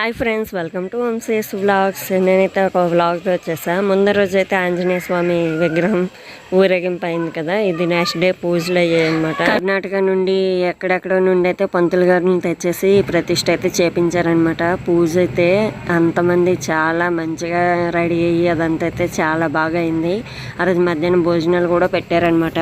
Hi friends welcome to Vamshi's vlogs. నేనైతే ఒక వ్లాగ్తో వచ్చేసా. ముందు రోజు అయితే ఆంజనేయ స్వామి విగ్రహం ఊరేగింపు అయింది కదా. ఇది నెక్స్ట్ డే పూజలు అయ్యాయి అనమాట కర్ణాటక నుండి ఎక్కడెక్కడ నుండి అయితే పంతులు గారిని తెచ్చేసి ప్రతిష్ట అయితే చేపించారనమాట పూజ అయితే అంతమంది చాలా మంచిగా రెడీ అయ్యి అదంతా అయితే చాలా బాగా అయింది. ఆ రోజు మధ్యాహ్నం భోజనాలు కూడా పెట్టారనమాట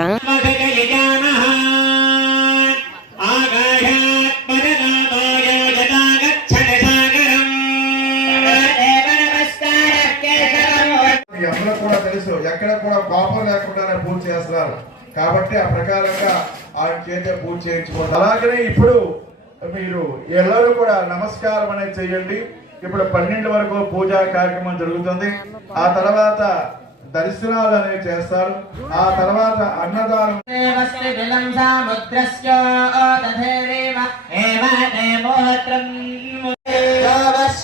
ఎక్కడ కూడా కోపం లేకుండానే పూజ చేస్తున్నారు కాబట్టి ఆ ప్రకారంగా ఆయన చేతే పూజ చేయించుకోండి అలాగనే ఇప్పుడు మీరు ಎಲ್ಲರೂ కూడా నమస్కారం అనేది చేయండి ఇప్పుడు పన్నెండు వరకు పూజా కార్యక్రమం జరుగుతుంది ఆ తర్వాత దర్శనాలు అనేవి చేస్తారు ఆ తర్వాత అన్నదానం దేవస్య విలం సాముద్రస్య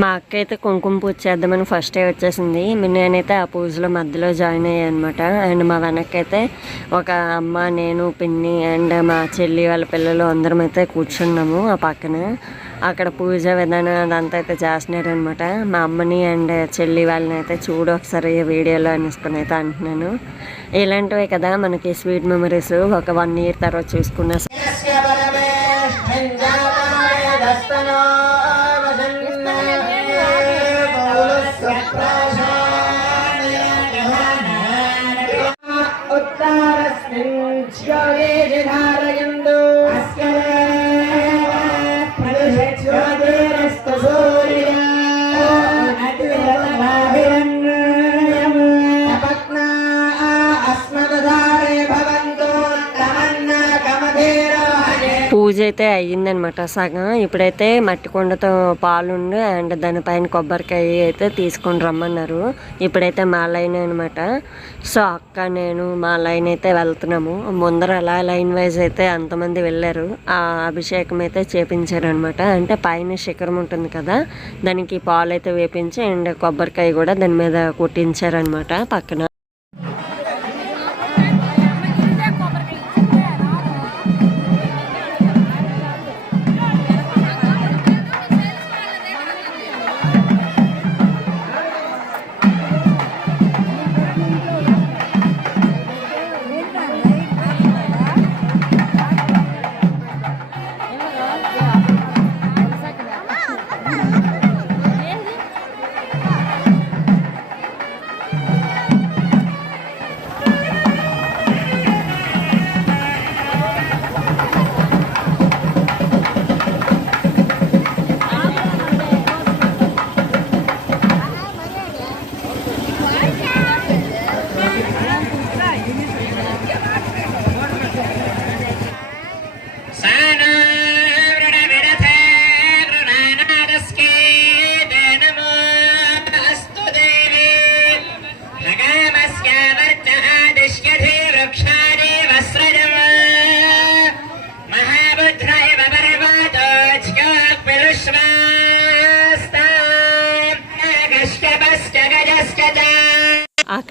మా అక్క అయితే కుంకుమ పూజ చేద్దామని ఫస్ట్ డే వచ్చేసింది. నేనైతే ఆ పూజలో మధ్యలో జాయిన్ అయ్యాను అనమాట అండ్ మా వెనక్కి అయితే ఒక అమ్మ నేను పిన్ని అండ్ మా చెల్లి వాళ్ళ పిల్లలు అందరం అయితే కూర్చున్నాము ఆ పక్కన. అక్కడ పూజ విధానం అదంతా అయితే చేస్తున్నారు అనమాట మా అమ్మని అండ్ చెల్లి వాళ్ళని అయితే చూడు ఒకసారి వీడియోలో అనేసుకుని అయితే అంటున్నాను. ఇలాంటివే కదా మనకి స్వీట్ మెమరీస్ ఒక వన్ ఇయర్ తర్వాత చూసుకున్న పూజ అయితే అయ్యిందనమాట సగం ఇప్పుడైతే మట్టి కుండతో పాలుండి అండ్ దానిపైన కొబ్బరికాయ అయితే తీసుకొని రమ్మన్నారు. ఇప్పుడైతే మా లైన్ అనమాట సో అక్క నేను మా లైన్ అయితే వెళ్తున్నాము. ముందర అలా లైన్ వైజ్ అయితే అంతమంది వెళ్ళారు. ఆ అభిషేకం అయితే చేపించారు అనమాట అంటే పైన శిఖరం ఉంటుంది కదా దానికి పాలు అయితే వేపించి అండ్ కొబ్బరికాయ కూడా దాని మీద కుట్టించారనమాట పక్కన.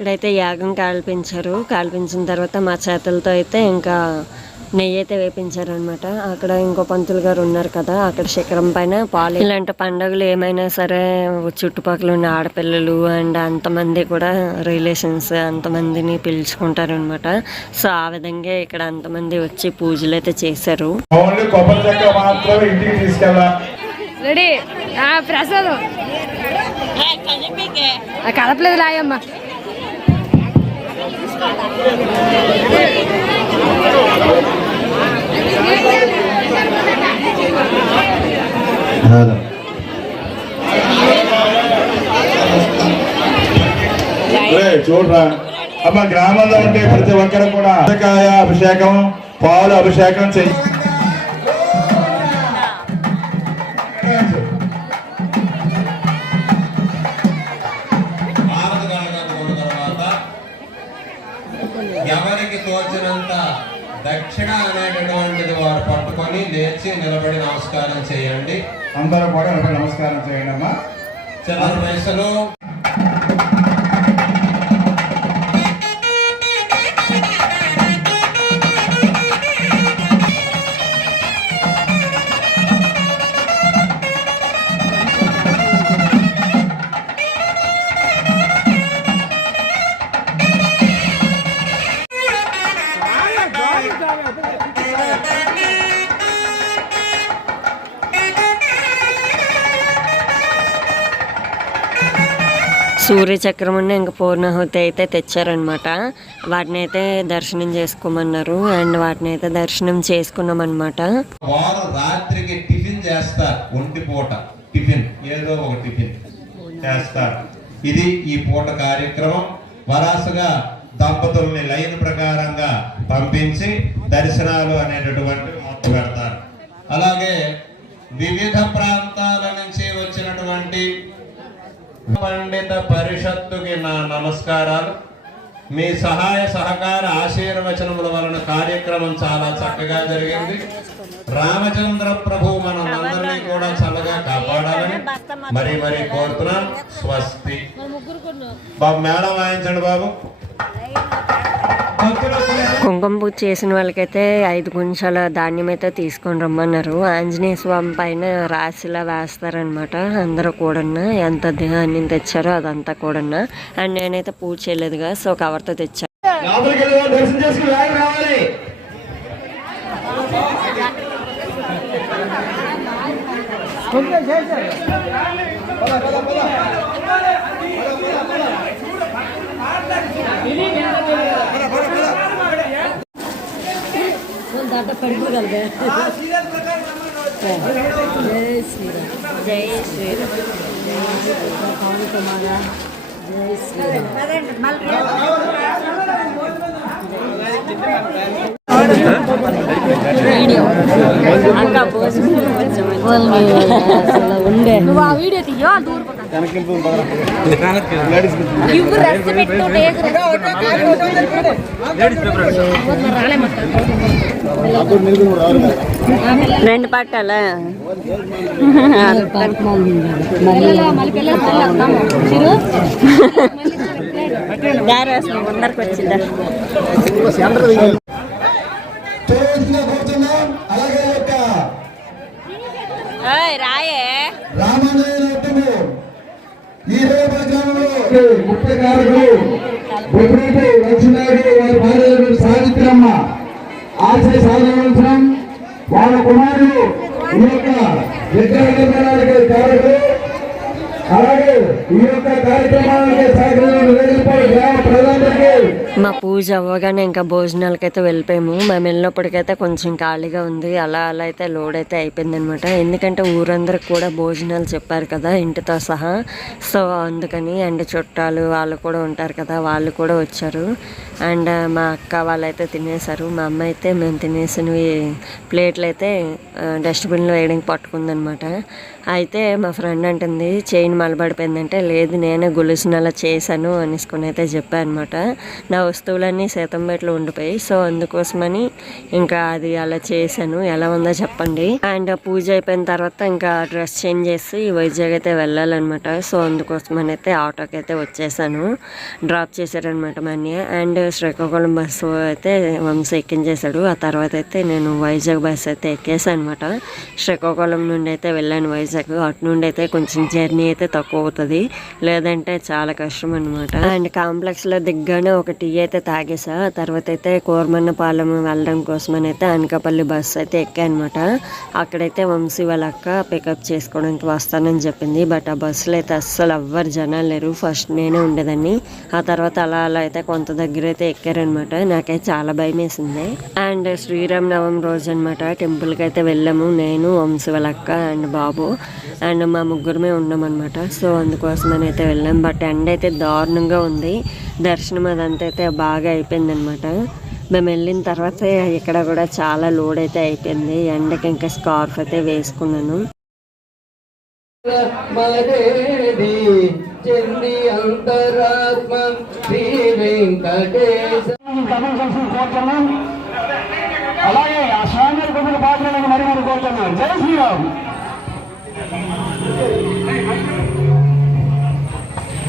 అక్కడైతే యాగం కాల్పించారు. కాల్పించిన తర్వాత మా చేతులతో అయితే ఇంకా నెయ్యి అయితే వేపించారు అనమాట అక్కడ ఇంకో పంతులు గారు ఉన్నారు కదా అక్కడ శిఖరం పైన పాలు ఇలాంటి పండుగలు ఏమైనా సరే చుట్టుపక్కల ఉన్న ఆడపిల్లలు అండ్ అంతమంది కూడా రిలేషన్స్ అంతమందిని పిలుచుకుంటారు అనమాట సో ఆ విధంగా ఇక్కడ అంతమంది వచ్చి పూజలు అయితే చేశారు. రెడీ. ఆ, ప్రసాదం. ఆ, కదపలేదు లాయమ్మ. ఒరేయ్, చూడరా. అమ్మ గ్రామంలో ఉంటే ప్రతి ఒక్కరు కూడా అభిషేకం పాలు అభిషేకం చెయ్యి దక్షిణాలు అనేటటువంటిది వారు పట్టుకొని లేచి నిలబడి నమస్కారం చేయండి. అందరూ కూడా నిలబడి నమస్కారం చేయండి అమ్మా చిన్న వయసులో సూర్యచక్రం ఉన్న ఇంకా పూర్ణాహుతి అయితే తెచ్చారనమాట వాటిని అయితే దర్శనం చేసుకోమన్నారు అండ్ వాటిని అయితే దర్శనం చేసుకున్నాం అనమాట వారు రాత్రికి టిఫిన్ చేస్తారు ఒంటి పూట. టిఫిన్ ఏదో ఒక టిఫిన్ చేస్తారు. ఇది ఈ పూట కార్యక్రమం. వరాసగా దంపతుల్ని లైన్ ప్రకారంగా పంపించి దర్శనాలు అనేటటువంటి మొదలు పెడతారు. అలాగే వివిధ ప్రాంత పండిత పరిషత్తుకి నా నమస్కారాలు. మీ సహాయ సహకార ఆశీర్వచనముల వలన కార్యక్రమం చాలా చక్కగా జరిగింది. రామచంద్ర ప్రభు మనం అందరినీ కూడా చల్లగా కాపాడాలని మరి మరి కోరుతున్నాం. స్వస్తి. బాబు మేడం వాయించండి బాబు. కుంకుమ పూజ చేసిన వాళ్ళకైతే ఐదు గుంచాల ధాన్యం అయితే తీసుకొని రమ్మన్నారు. ఆంజనేయ స్వామి పైన రాశిలా వేస్తారనమాట అందరూ కూడా ఎంత ధాన్యం తెచ్చారో అదంతా కూడా అండ్ నేనైతే పూజ చేయలేదుగా సో కవర్తో తెచ్చాను. లోపలికి వెళ్ళి దర్శనం చేసుకుని వేగం రావాలి జై శ్రీరామ్. అక్క ఉండే నువ్వు ఆ వీడియో రెండు పట్టాలా దారి వేస్తాం ముందరికి వచ్చిందా రాయే. రామాలయము ఈ రేప గ్రామంలో బొబ్బిరెడ్డి లక్ష్మీనాయుడు వారి భార్య సావిత్రమ్మ ఆశయ సాధనం వాళ్ళ కుమారుడు ఈ యొక్క విగ్రహ నిర్మాణానికి కారకులు అలాగే ఈ యొక్క కార్యక్రమానికి సహకరించిన మా పూజ అవ్వగానే ఇంకా భోజనాలకైతే వెళ్ళిపోయాము. మేము వెళ్ళినప్పటికైతే కొంచెం ఖాళీగా ఉంది. అలా అలా అయితే లోడ్ అయితే అయిపోయింది అనమాట ఎందుకంటే ఊరందరికి కూడా భోజనాలు చెప్పారు కదా ఇంటితో సహా. సో అందుకని అండ్ చుట్టాలు వాళ్ళు కూడా ఉంటారు కదా వాళ్ళు కూడా వచ్చారు. అండ్ మా అక్క వాళ్ళైతే తినేశారు. మా అమ్మ అయితే మేము తినేసినవి ప్లేట్లు అయితే డస్ట్బిన్లో వేయడానికి పట్టుకుందనమాట అయితే మా ఫ్రెండ్ అంటుంది చైన్ మలబడిపోయిందంటే లేదు నేనే గొలుసుని అలా చేశాను అనేసుకుని అయితే చెప్పానమాట అనమాట నా వస్తువులన్నీ సీతంపేటలో ఉండిపోయి సో అందుకోసమని ఇంకా అది అలా చేశాను. ఎలా ఉందో చెప్పండి. అండ్ పూజ అయిపోయిన తర్వాత ఇంకా డ్రెస్ చేంజ్ చేసి వైజాగ్ అయితే వెళ్ళాలన్నమాట. సో అందుకోసమని అయితే ఆటోకి అయితే వచ్చేసాను. డ్రాప్ చేశారనమాట మా అండ్ శ్రీకాకుళం బస్సు అయితే వంశ ఎక్కించేశాడు. ఆ తర్వాత అయితే నేను వైజాగ్ బస్సు అయితే ఎక్కేసాను అనమాట శ్రీకాకుళం నుండి అయితే వెళ్ళాను వైజాగ్. అటు నుండి అయితే కొంచెం జర్నీ అయితే తక్కువ అవుతుంది. లేదంటే చాలా కష్టం అనమాట అండ్ కాంప్లెక్స్లో దిగ్గానే ఒక టీ అయితే తాగేసా ఆ తర్వాత అయితే కోరమన్నపాలెం వెళ్ళడం కోసమని అయితే అనకాపల్లి బస్సు అయితే ఎక్కానమాట. అక్కడైతే వంశీ వాళ్ళ అక్క పికప్ చేసుకోవడానికి వస్తానని చెప్పింది. బట్ ఆ బస్సులో అయితే అస్సలు ఎవ్వరు జనాలు లేరు. ఫస్ట్ నేనే ఉండేదాన్ని. ఆ తర్వాత అలా అలా అయితే కొంత దగ్గర అయితే ఎక్కారనమాట. నాకైతే చాలా భయం వేసింది అండ్ శ్రీరామ్ నవమి రోజు అనమాట టెంపుల్కి అయితే వెళ్ళాము. నేను వంశీ వాళ్ళ అక్క అండ్ బాబు అండ్ మా ముగ్గురమే ఉన్నామన్నమాట. సో అందుకోసమని అయితే వెళ్ళాం. బట్ ఎండ అయితే దారుణంగా ఉంది. దర్శనం అదంతా అయితే బాగా అయిపోయింది మేము వెళ్ళిన తర్వాత ఇక్కడ కూడా చాలా లోడ్ అయితే అయిపోయింది. ఎండకి ఇంకా స్కార్ఫ్ అయితే వేసుకున్నాను. చెంది అంతరా వెంకటేశ అలాగే ఆ స్వామి పాత్రలకు మరి మరి కోరుతున్నారు జై శ్రీరామ్.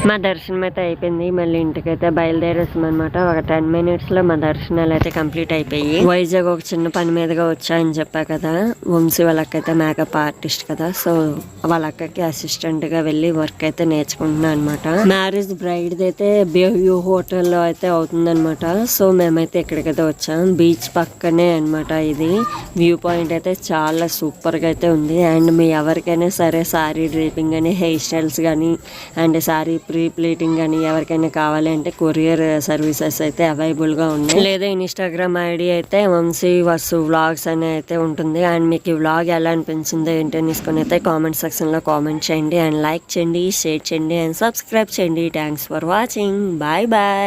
మా దర్శనం అయితే అయిపోయింది. మళ్ళీ ఇంటికైతే బయలుదేరేసాం అనమాట ఒక టెన్ మినిట్స్లో మా దర్శనాలు అయితే కంప్లీట్ అయిపోయి. వైజాగ్ ఒక చిన్న పని మీదగా వచ్చా అని చెప్పా కదా. వంశీ వాళ్ళకైతే మేకప్ ఆర్టిస్ట్ కదా. సో వాళ్ళ అక్కకి అసిస్టెంట్గా వెళ్ళి వర్క్ అయితే నేర్చుకుంటున్నాను అనమాట మ్యారేజ్ బ్రైడ్ అయితే బేవ్యూ హోటల్లో అయితే అవుతుందన్నమాట. సో మేమైతే ఇక్కడికైతే వచ్చాం. బీచ్ పక్కనే అన్నమాట ఇది. వ్యూ పాయింట్ అయితే చాలా సూపర్గా అయితే ఉంది. అండ్ మీ ఎవరికైనా సరే సారీ డ్రేపింగ్ కానీ హెయిర్ స్టైల్స్ కానీ అండ్ సారీ రీప్లేటింగ్ ప్లేటింగ్ కానీ ఎవరికైనా కావాలి అంటే కొరియర్ సర్వీసెస్ అయితే అవైలబుల్గా ఉన్నాయి. లేదా ఇన్స్టాగ్రామ్ ఐడి అయితే వంశీ వసు వ్లాగ్స్ అని అయితే ఉంటుంది. అండ్ మీకు ఈ వ్లాగ్ ఎలా అనిపించిందో ఏంటో తీసుకొని అయితే కామెంట్ సెక్షన్లో కామెంట్ చేయండి. అండ్ లైక్ చేయండి షేర్ చేయండి అండ్ సబ్స్క్రైబ్ చేయండి. Thanks for watching. Bye bye.